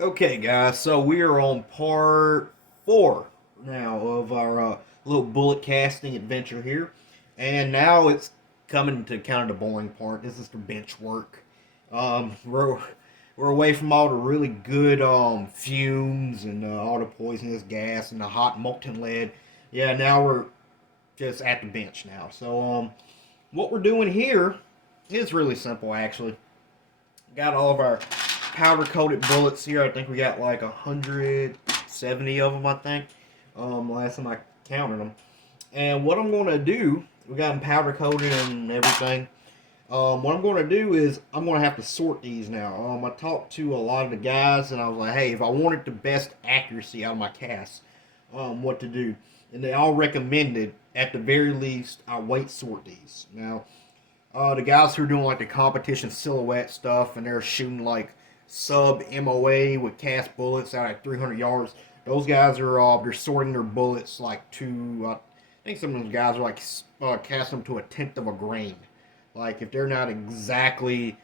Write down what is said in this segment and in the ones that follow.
Okay, guys, so we are on part four now of our little bullet casting adventure here, and now it's coming to kind of the boring part. This is the bench work. We're away from all the really good fumes and all the poisonous gas and the hot molten lead. Yeah, now we're just at the bench now. So what we're doing here is really simple, actually. Got all of our powder coated bullets here. I think we got like 170 of them, I think. Last time I counted them. And what I'm going to do, we got them powder coated and everything. What I'm going to do is I'm going to have to sort these now. I talked to a lot of the guys and I was like, hey, if I wanted the best accuracy out of my casts, what to do. And they all recommended, at the very least, I weight sort these. Now, the guys who are doing like the competition silhouette stuff and they're shooting like sub MOA with cast bullets out at 300 yards. Those guys are they're sorting their bullets like to I think some of those guys are like casting them to a tenth of a grain. Like if they're not exactly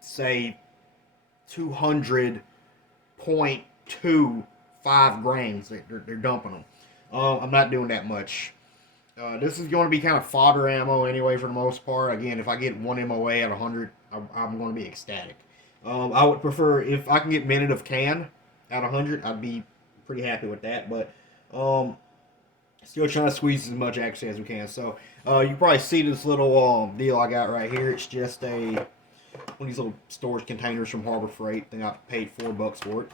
say 200.25 grains, they're dumping them. I'm not doing that much. This is going to be kind of fodder ammo anyway for the most part. Again, if I get one MOA at 100, I'm going to be ecstatic. I would prefer, if I can get minute of can at 100, I'd be pretty happy with that. But still trying to squeeze as much accuracy as we can. So you probably see this little deal I got right here. It's just one of these little storage containers from Harbor Freight. I think I paid $4 for it.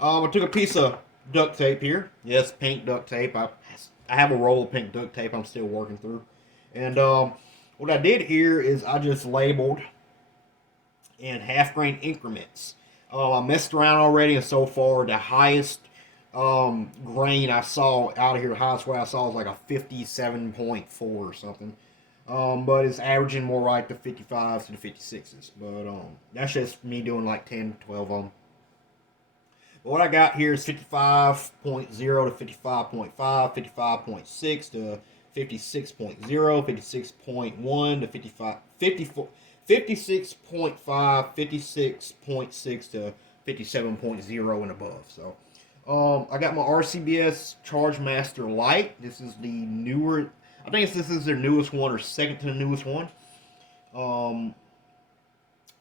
I took a piece of duct tape here. Yes, pink duct tape. I have a roll of pink duct tape I'm still working through. And what I did here is I just labeled in half grain increments. I messed around already, and so far the highest grain I saw out of here, the highest weight I saw was like a 57.4 or something. But it's averaging more like the 55s to the 56s. But that's just me doing like 10, 12 of them. But what I got here is 55.0 to 55.5, 55.6 to 56.0, 56.1 to 55, 54, 56.5, 56.6 to 57.0 and above. So I got my RCBS Charge Master Lite. This is the newer, I think this is their newest one or second to the newest one.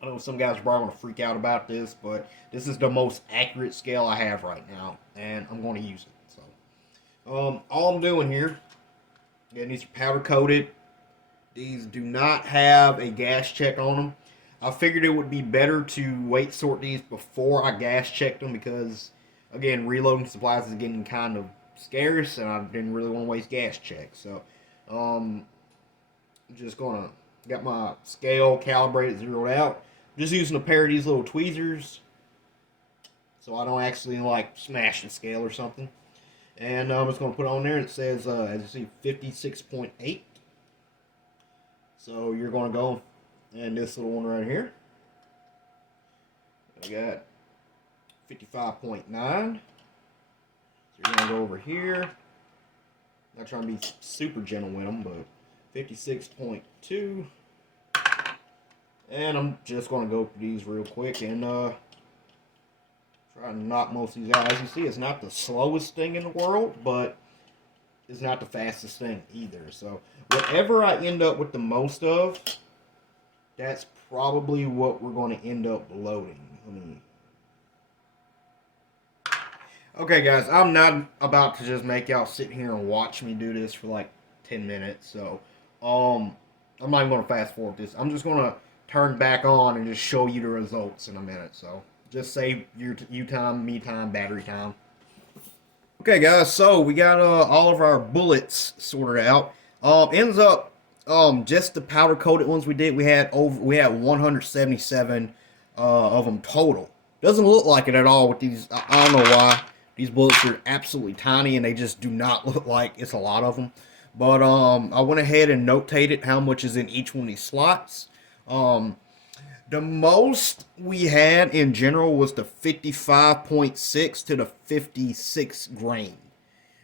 I know some guys are probably going to freak out about this, but this is the most accurate scale I have right now, and I'm going to use it. So, all I'm doing here, again, these are powder coated. These do not have a gas check on them. I figured it would be better to weight sort these before I gas checked them because, again, reloading supplies is getting kind of scarce, and I didn't really want to waste gas checks. So, I'm just going to got my scale calibrated, zeroed out. Just using a pair of these little tweezers so I don't actually like smash the scale or something. And I'm just going to put it on there and it says, as you see, 56.8. So you're going to go and this little one right here. I got 55.9. So you're going to go over here. Not trying to be super gentle with them, but 56.2. And I'm just going to go through these real quick and try to knock most of these out. As you see, it's not the slowest thing in the world, but it's not the fastest thing either. So whatever I end up with the most of, that's probably what we're going to end up loading. Okay, guys, I'm not about to just make y'all sit here and watch me do this for like 10 minutes. So I'm not even going to fast forward this. I'm just going to turn back on and just show you the results in a minute. So just save you time, me time, battery time. Okay, guys, so we got all of our bullets sorted out. Ends up just the powder coated ones we did. We had 177 of them total. Doesn't look like it at all with these. I don't know why. These bullets are absolutely tiny and they just do not look like it's a lot of them. But I went ahead and notated how much is in each one of these slots. The most we had in general was the 55.6 to the 56 grain.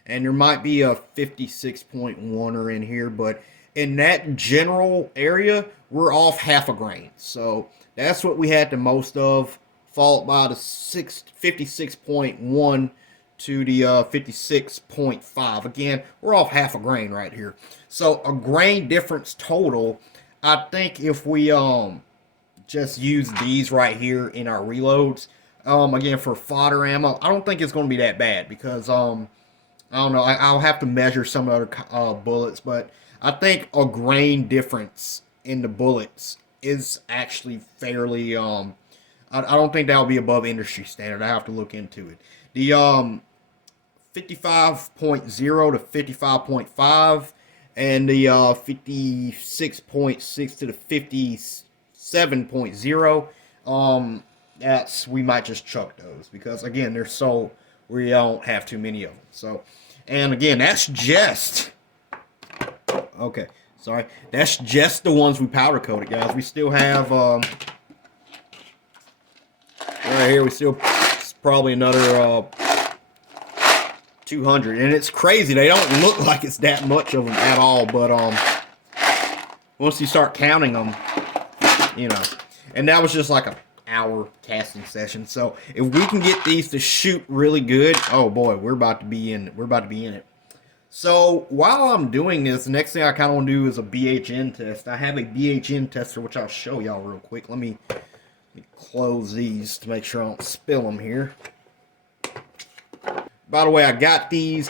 And there might be a 56.1 in here, but in that general area, we're off half a grain. So that's what we had the most of followed by the 56.1 to the 56.5. Again, we're off half a grain right here. So a grain difference total. I think if we just use these right here in our reloads, again for fodder ammo, I don't think it's going to be that bad because I don't know. I'll have to measure some other bullets, but I think a grain difference in the bullets is actually fairly. I don't think that'll be above industry standard. I have to look into it. The 55.0 to 55.5, and the 56.6 to the 57.0. That's we might just chuck those because again they're so we don't have too many of them. So, and again that's just okay. Sorry, that's just the ones we powder coated, guys. We still have right here. We still probably another 200, and it's crazy. They don't look like it's that much of them at all, but once you start counting them, you know. And that was just like a hour casting session. So if we can get these to shoot really good, oh boy, we're about to be in it. So while I'm doing this, the next thing I kind of want to do is a BHN test. I have a BHN tester, which I'll show y'all real quick. Let me close these to make sure I don't spill them here. By the way, I got these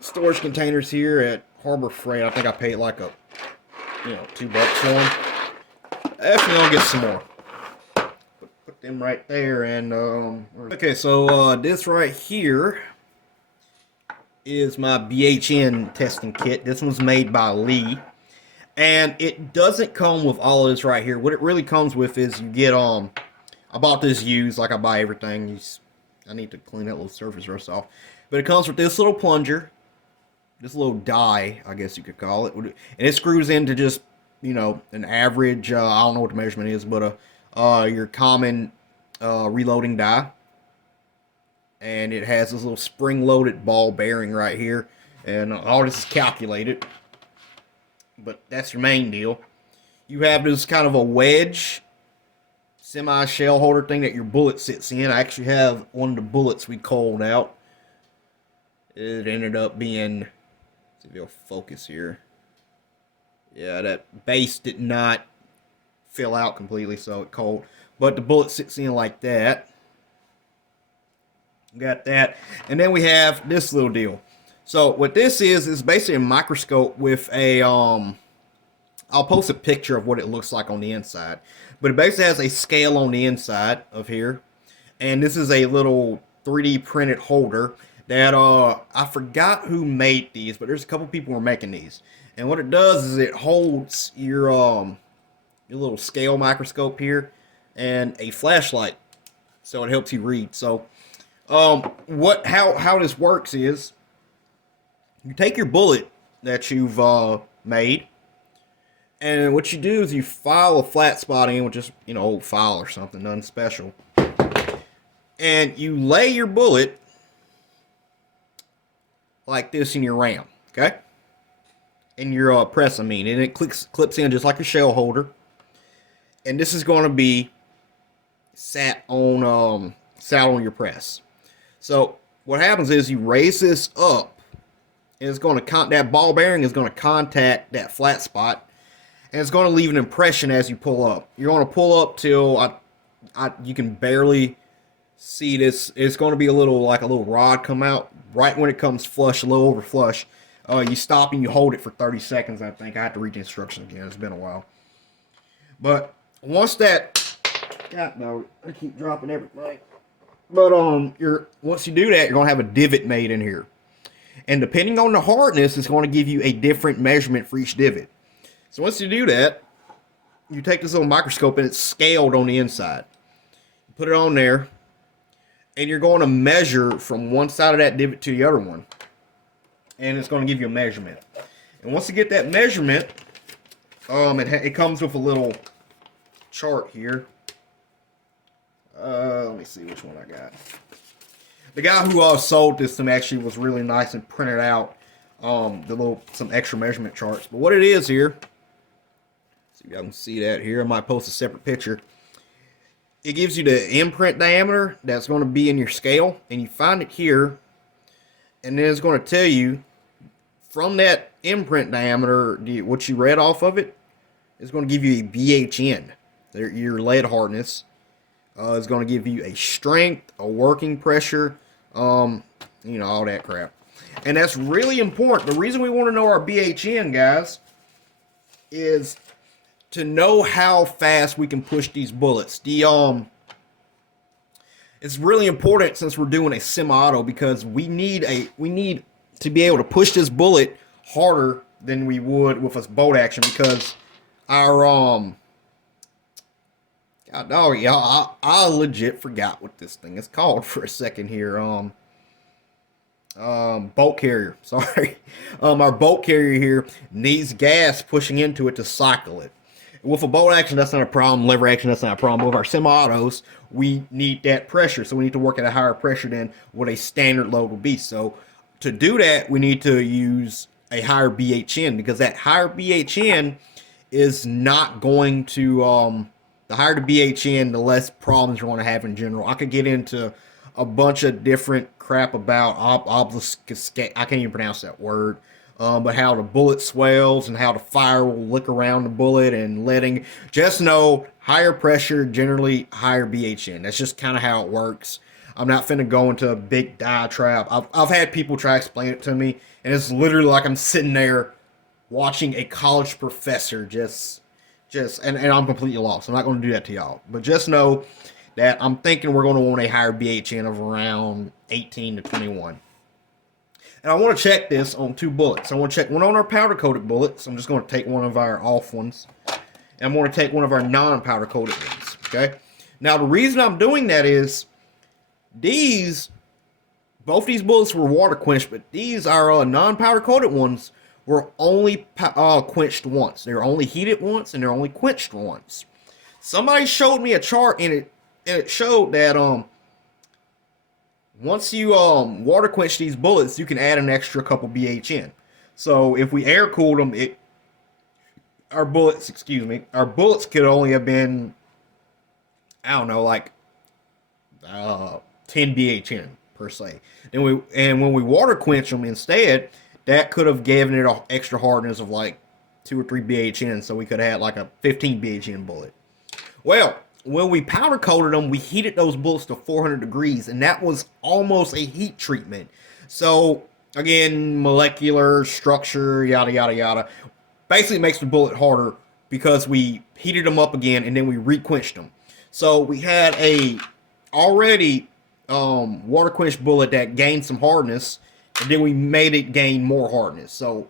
storage containers here at Harbor Freight. I think I paid like $2 for them. Definitely gonna get some more. Put them right there, and okay. So this right here is my BHN testing kit. This one's made by Lee, and it doesn't come with all of this right here. What it really comes with is you get I bought this used, like I buy everything. I need to clean that little surface rust off, but it comes with this little plunger, this little die, I guess you could call it, and it screws into just an average, I don't know what the measurement is, but your common reloading die. And it has this little spring-loaded ball bearing right here. And all this is calculated. But that's your main deal. You have this kind of a wedge, semi-shell holder thing that your bullet sits in. I actually have one of the bullets we culled out. It ended up being, let's see if it'll focus here. Yeah, that base did not fill out completely, so it cold. But the bullet sits in like that. Got that. And then we have this little deal. So what this is basically a microscope with a, I'll post a picture of what it looks like on the inside. But it basically has a scale on the inside of here. And this is a little 3D printed holder that, I forgot who made these, but there's a couple people who are making these. And what it does is it holds your little scale microscope here and a flashlight, so it helps you read. So, how this works is you take your bullet that you've made, and what you do is you file a flat spot in with just old file or something, nothing special, and you lay your bullet like this in your ram, okay? In your press, and it clips in just like a shell holder. And this is going to be sat on your press. So what happens is you raise this up, and it's going to that ball bearing is going to contact that flat spot, and it's going to leave an impression as you pull up. You're going to pull up till you can barely see this. It's going to be a little rod come out right when it comes flush, a little over flush. You stop and you hold it for 30 seconds, I think. I have to read the instructions again. It's been a while. But once that... God, no, I keep dropping everything. But once you do that, you're going to have a divot made in here. And depending on the hardness, it's going to give you a different measurement for each divot. So once you do that, you take this little microscope and it's scaled on the inside. You put it on there, and you're going to measure from one side of that divot to the other one. And it's going to give you a measurement. And once you get that measurement, it comes with a little chart here. Let me see which one I got. The guy who sold this to me actually was really nice and printed out some extra measurement charts. But what it is here, see if y'all can see that here. I might post a separate picture. it gives you the imprint diameter that's going to be in your scale, and you find it here, and then it's going to tell you from that imprint diameter, what you read off of it is going to give you a BHN, your lead hardness. It's going to give you a strength, a working pressure, all that crap. And that's really important. The reason we want to know our BHN, guys, is to know how fast we can push these bullets. It's really important since we're doing a semi-auto, because we need to be able to push this bullet harder than we would with a bolt action, because our I legit forgot what this thing is called for a second here. Bolt carrier. Sorry. Our bolt carrier here needs gas pushing into it to cycle it. With a bolt action, that's not a problem. Lever action, that's not a problem. With our semi-autos, we need that pressure. So we need to work at a higher pressure than what a standard load will be. So to do that, we need to use a higher BHN, because that higher BHN is not going to, the higher the BHN, the less problems you're going to have in general. I could get into a bunch of different crap about obfuscate. I can't even pronounce that word. But how the bullet swells and how the fire will lick around the bullet and letting. Just know, higher pressure, generally higher BHN. That's just kind of how it works. I'm not finna go into a big diatribe. I've had people try to explain it to me, and it's literally like I'm sitting there watching a college professor and I'm completely lost. I'm not going to do that to y'all. But just know that I'm thinking we're going to want a higher BHN of around 18 to 21. And I want to check this on two bullets. I want to check one on our powder-coated bullets. I'm just going to take one of our off ones. And I'm going to take one of our non-powder-coated ones. Okay? Now, the reason I'm doing that is both these bullets were water quenched, but these are non-powder-coated ones were only quenched once. They were only heated once, and they're only quenched once. Somebody showed me a chart, and it showed that once you water quench these bullets, you can add an extra couple BHN. So if we air cooled them, our bullets could only have been, I don't know, like 10 BHN per se. And when we water quench them instead, that could have given it an extra hardness of like 2 or 3 BHN, so we could have had like a 15 BHN bullet. Well, when we powder coated them, we heated those bullets to 400 degrees, and that was almost a heat treatment. So, again, molecular structure, yada, yada, yada. Basically, it makes the bullet harder because we heated them up again, and then we re-quenched them. So, we had a already water-quenched bullet that gained some hardness, and then we made it gain more hardness. So,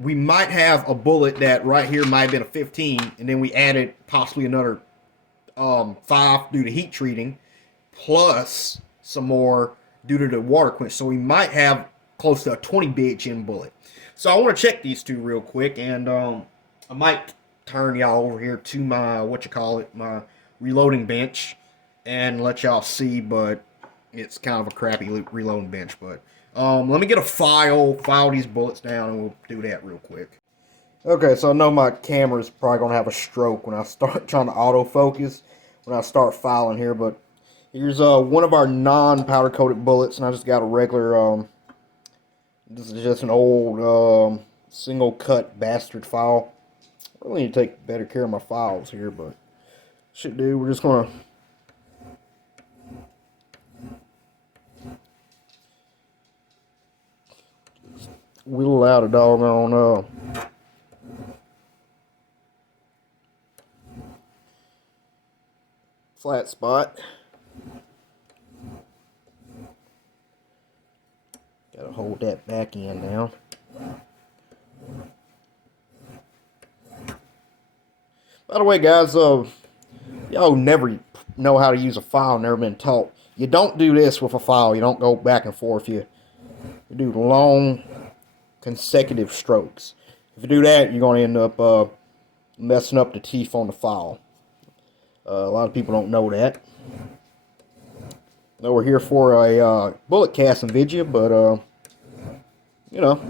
we might have a bullet that right here might have been a 15, and then we added possibly another 5 due to heat treating, plus some more due to the water quench. So we might have close to a 20 BHN bullet. So I want to check these two real quick, and I might turn y'all over here to my my reloading bench and let y'all see, but it's kind of a crappy reloading bench. But let me get a file these bullets down, and we'll do that real quick. Okay, so I know my camera's probably going to have a stroke when I start trying to autofocus, when I start filing here, but here's one of our non-powder coated bullets, and I just got a regular, this is just an old single cut bastard file. I really need to take better care of my files here, but should do. We're just going to whittle out a doggone flat spot. Gotta hold that back end down. By the way, guys, y'all never know how to use a file, never been taught. You don't do this with a file. You don't go back and forth. You do long consecutive strokes. If you do that, you're going to end up messing up the teeth on the file. A lot of people don't know that. Know we're here for a bullet casting video, but you know,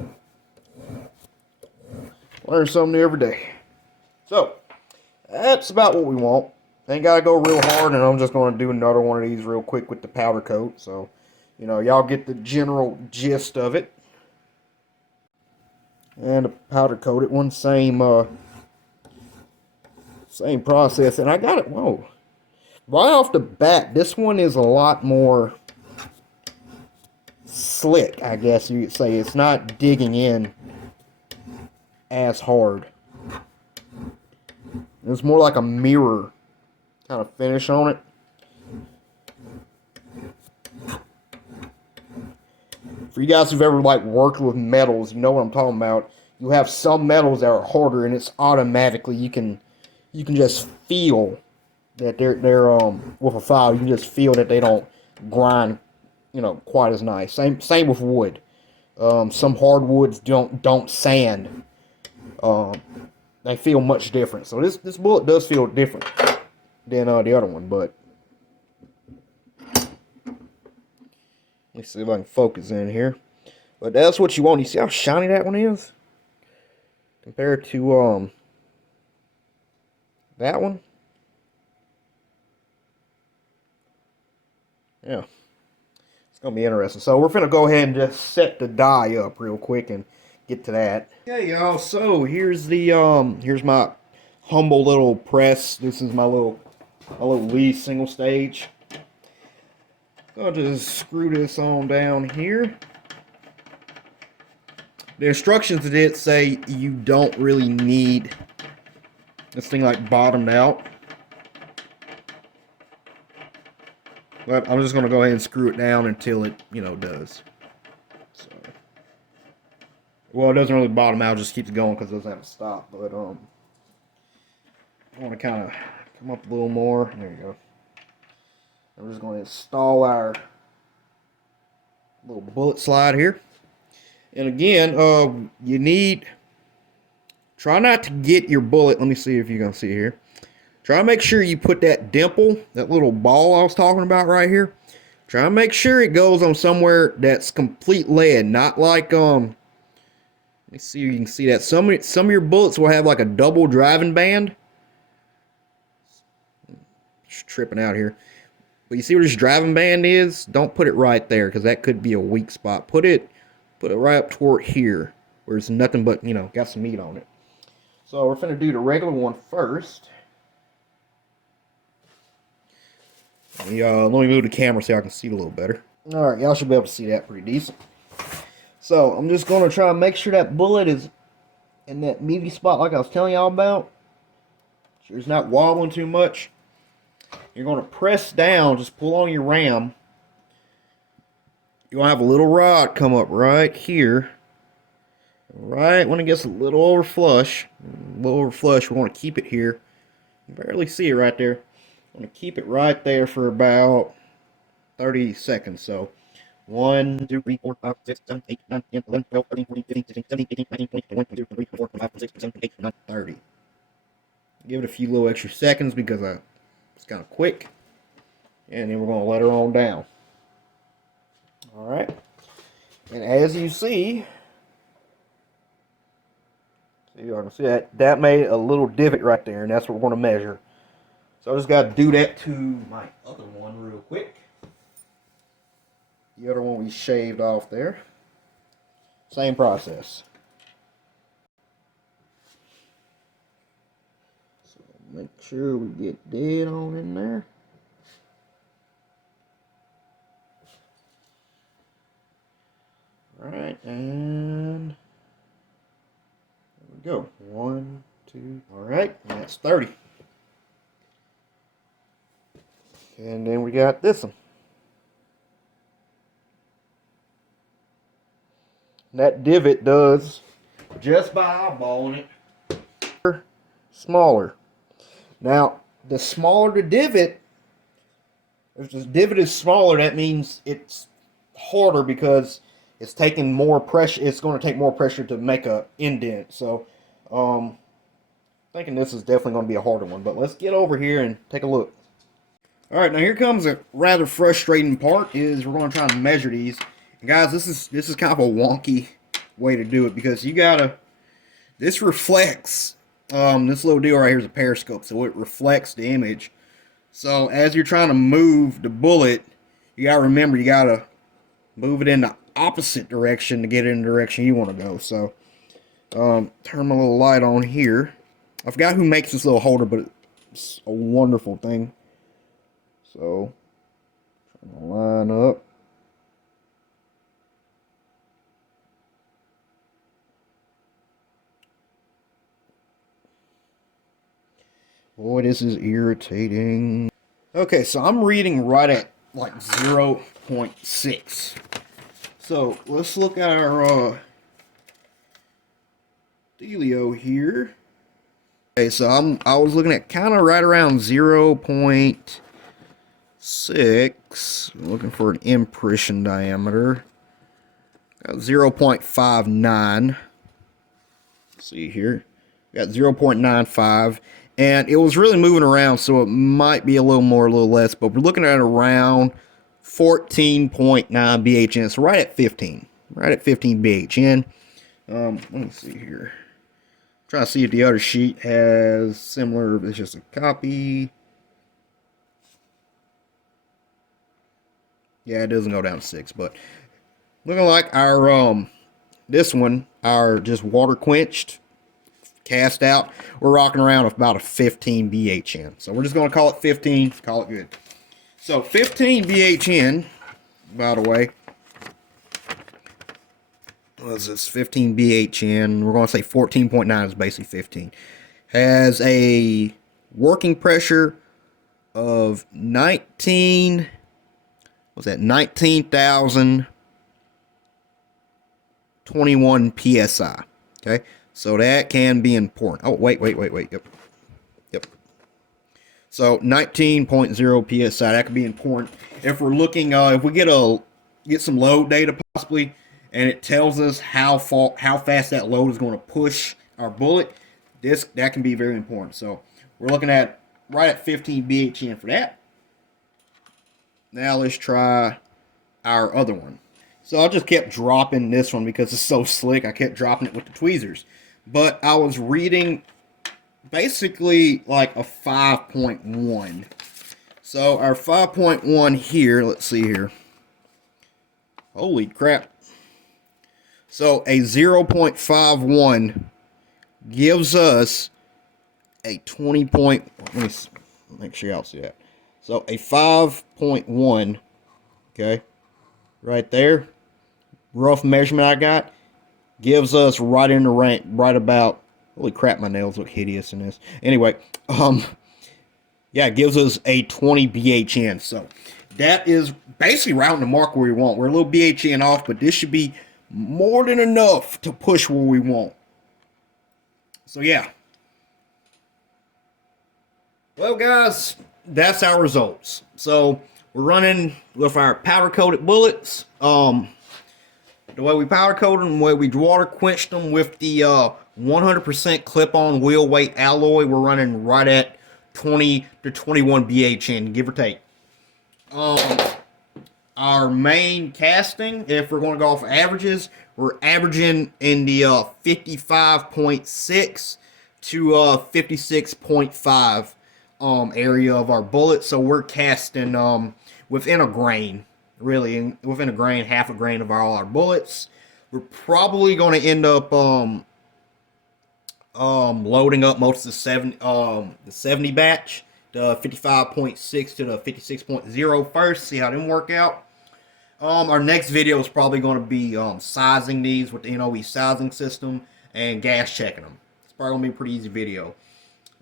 learn something new every day. So that's about what we want. Ain't gotta go real hard, and I'm just gonna do another one of these real quick with the powder coat. So, you know, y'all get the general gist of it. And the powder coated one, same process. And I got it. Whoa! Right off the bat, this one is a lot more slick, I guess you could say. It's not digging in as hard. It's more like a mirror kind of finish on it. For you guys who've ever like worked with metals, you know what I'm talking about. You have some metals that are harder, and it's automatically you can just feel that they're with a file. You can just feel that they don't grind, you know, quite as nice. Same with wood. Some hardwoods don't sand. They feel much different. So this bullet does feel different than the other one, but let's see if I can focus in here. But that's what you want. You see how shiny that one is compared to that one. Yeah, it's gonna be interesting. So we're gonna go ahead and just set the die up real quick and get to that. Okay, y'all. So here's the here's my humble little press. This is my little Lee single stage. I'll just screw this on down here. The instructions did say you don't really need this thing like bottomed out. But I'm just going to go ahead and screw it down until it, you know, does. So, well, it doesn't really bottom out, it just keeps going because it doesn't have a stop. But I want to kind of come up a little more. There you go. I'm just going to install our little bullet slide here. And again, you need, try not to get your bullet. Let me see if you can see here. Try to make sure you put that dimple, that little ball I was talking about right here. Try to make sure it goes on somewhere that's complete lead, not like let me see if you can see that. Some of your bullets will have like a double driving band. Just tripping out here. But you see where this driving band is? Don't put it right there because that could be a weak spot. Put it right up toward here where it's nothing but, you know, got some meat on it. So we're going to do the regular one first. Let me move the camera so I can see it a little better. Alright, y'all should be able to see that pretty decent. So, I'm just going to try and make sure that bullet is in that meaty spot like I was telling y'all about. Sure it's not wobbling too much. You're going to press down, just pull on your ram. You're going to have a little rod come up right here. Right when it gets a little over flush. We want to keep it here. You can barely see it right there. I'm going to keep it right there for about 30 seconds. So, 1, 2, 3, 4, 5, 6, 7, 8, 9, 10, 11, 12, 13, 14, 15, 16, 17, 18, 19, 20, 21, 22, 23, 24, 25, 26, 27, 28, 29, 30. Give it a few little extra seconds because it's kind of quick. And then we're going to let her on down. Alright. And as you see, you can see that made a little divot right there, and that's what we're going to measure. So I just got to do that to my other one real quick. The other one we shaved off there. Same process. So make sure we get dead on in there. Alright, and there we go. 1, 2, alright, and that's 30. And then we got this one. That divot does, just by eyeballing it, smaller. Now, the smaller the divot, if the divot is smaller, that means it's harder because it's taking more pressure. It's going to take more pressure to make a indent. So, thinking this is definitely going to be a harder one. But let's get over here and take a look. All right, now here comes a rather frustrating part. Is we're going to try and measure these. And guys, this is kind of a wonky way to do it because you gotta. This reflects. This little deal right here is a periscope, so it reflects the image. So as you're trying to move the bullet, you gotta remember you gotta move it in the opposite direction to get it in the direction you want to go. So turn my little light on here. I forgot who makes this little holder, but it's a wonderful thing. So line up. Boy, this is irritating. Okay, so I'm reading right at like 0.6. So let's look at our dealio here. Okay, so I was looking at kind of right around 0.6. Looking for an impression diameter. Got 0.59. See here. Got 0.95. And it was really moving around, so it might be a little more, a little less. But we're looking at around 14.9 BHN. So right at 15. Right at 15 BHN. Let me see here. Trying to see if the other sheet has similar. It's just a copy. Yeah, it doesn't go down to 6, but looking like our this one, our just water quenched, cast out, we're rocking around about a 15 BHN. So we're just gonna call it 15. Call it good. So 15 BHN, by the way. What is this? 15 BHN. We're going to say 14.9 is basically 15. Has a working pressure of 19,021 PSI. Okay, so that can be important. Oh, wait. Yep. So 19.0 PSI. That could be important if we're looking. If we get some load data possibly, and it tells us how fast that load is going to push our bullet. That can be very important. So we're looking at right at 15 BHN for that. Now let's try our other one. So I just kept dropping this one because it's so slick. I kept dropping it with the tweezers. But I was reading basically like a 5.1. So our 5.1 here, let's see here. Holy crap. So a 0.51 gives us a 20 point, let me make sure y'all see that. So a 5.1, okay, right there, rough measurement I got, gives us right in the range, right about, holy crap, my nails look hideous in this. Anyway, yeah, it gives us a 20 BHN. So that is basically rounding the mark where we want. We're a little BHN off, but this should be more than enough to push where we want. So yeah. Well, guys, that's our results. So we're running with our powder coated bullets. The way we powder coated them, the way we water quenched them with the 100% clip-on wheel weight alloy, we're running right at 20 to 21 BHN, give or take. Our main casting, if we're going to go off averages, we're averaging in the 55.6 to 56.5 area of our bullet. So we're casting within a grain, really, within a grain, half a grain of all our bullets. We're probably going to end up loading up most of the 70 batch, the 55.6 to the 56.0 first, see how them work out. Our next video is probably going to be sizing these with the NOE sizing system and gas checking them. It's probably going to be a pretty easy video.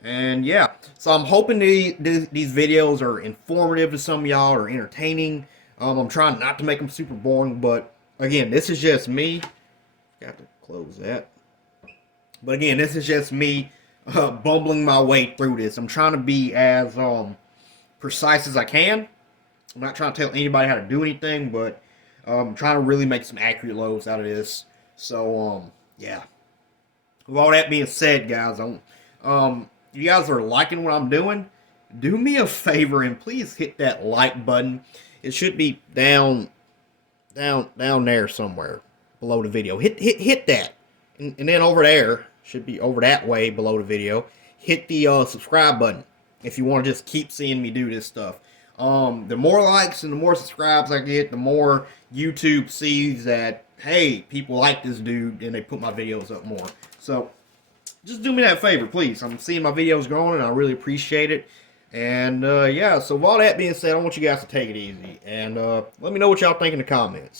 And yeah, so I'm hoping these videos are informative to some of y'all or entertaining. I'm trying not to make them super boring, but again, this is just me. Got to close that. But again, this is just me bumbling my way through this. I'm trying to be as precise as I can. I'm not trying to tell anybody how to do anything, but I'm trying to really make some accurate loads out of this. So, yeah. With all that being said, guys, if you guys are liking what I'm doing, do me a favor and please hit that like button. It should be down there somewhere below the video. Hit that, and then over there should be over that way below the video. Hit the subscribe button. if you want to just keep seeing me do this stuff. The more likes and the more subscribes I get, the more YouTube sees that, hey, people like this dude, and they put my videos up more. So just do me that favor, please. I'm seeing my videos growing, and I really appreciate it. And yeah, so with all that being said, I want you guys to take it easy. And let me know what y'all think in the comments.